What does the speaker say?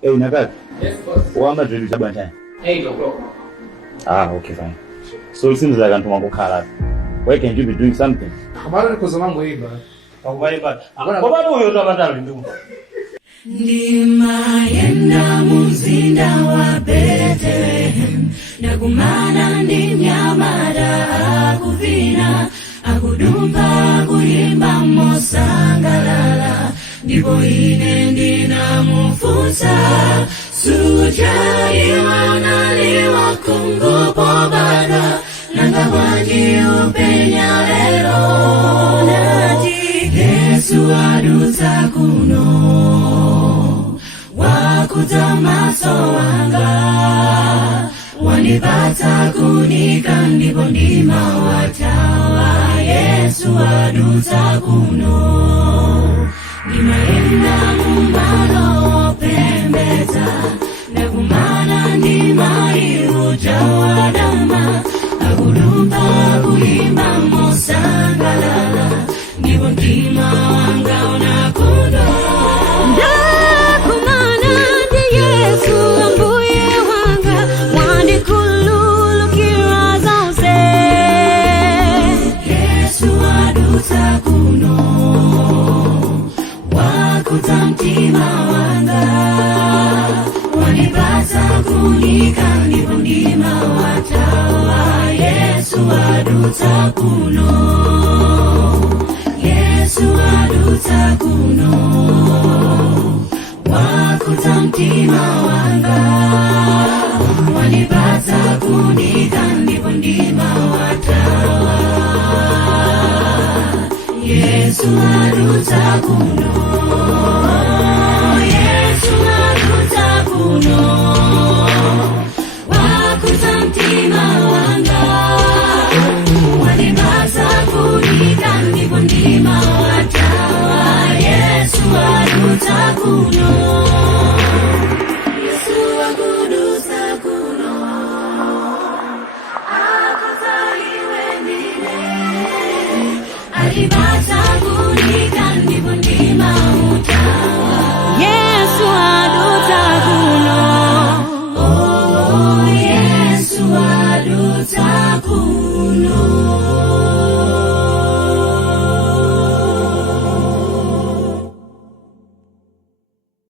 Hey, Nakat. Yes, boss. What am I doing to time? 8 o'clock. Ah, okay, fine. So it seems like I'm going to call. Why can't you be doing something? Habari kwa zamangu iba. Akubalipa. Akubali huyo ndo abatali ndugu. Ndimayenda muzinda wa Bethlehem, nakumana ndi mnyamata akuvina, akudumba kuyimba mosangalala, ndipo ine ndinamufunsa, suja iwe naliwa kungu pobada, nanga bwanji upenya lero, nati Yesu adutsa kuno, wakuza maso wanga, wanipata kunika ndipo ndima watawa. Yesu adutsa kuno, ndimayenda mumalo pembeza, nakumana ndima iuja wadama, akudumba kuyimba mosangalala, ndipo ndima wanga unakundo. Ndakumana ndi Yesu ambuye wanga, wandikhululukira zonse. Yesu adutsa kuno, wakuza mtima wanga, wanipatsa kunika ndipo ndima watawa. Yesu adutsa kuno, Yesu adutsa kuno, wakuza mtima wanga, wanipatsa kunika ndipo ndima watawa. Yesu adutsa kuno, Yesu adutsa kuno, wakuza mtima wanga, wanipatsa kunika ndipo ndima watawa. Yesu adutsa kuno, Yesu akudutsa kuno, akuzaliwe ndine, alipatsa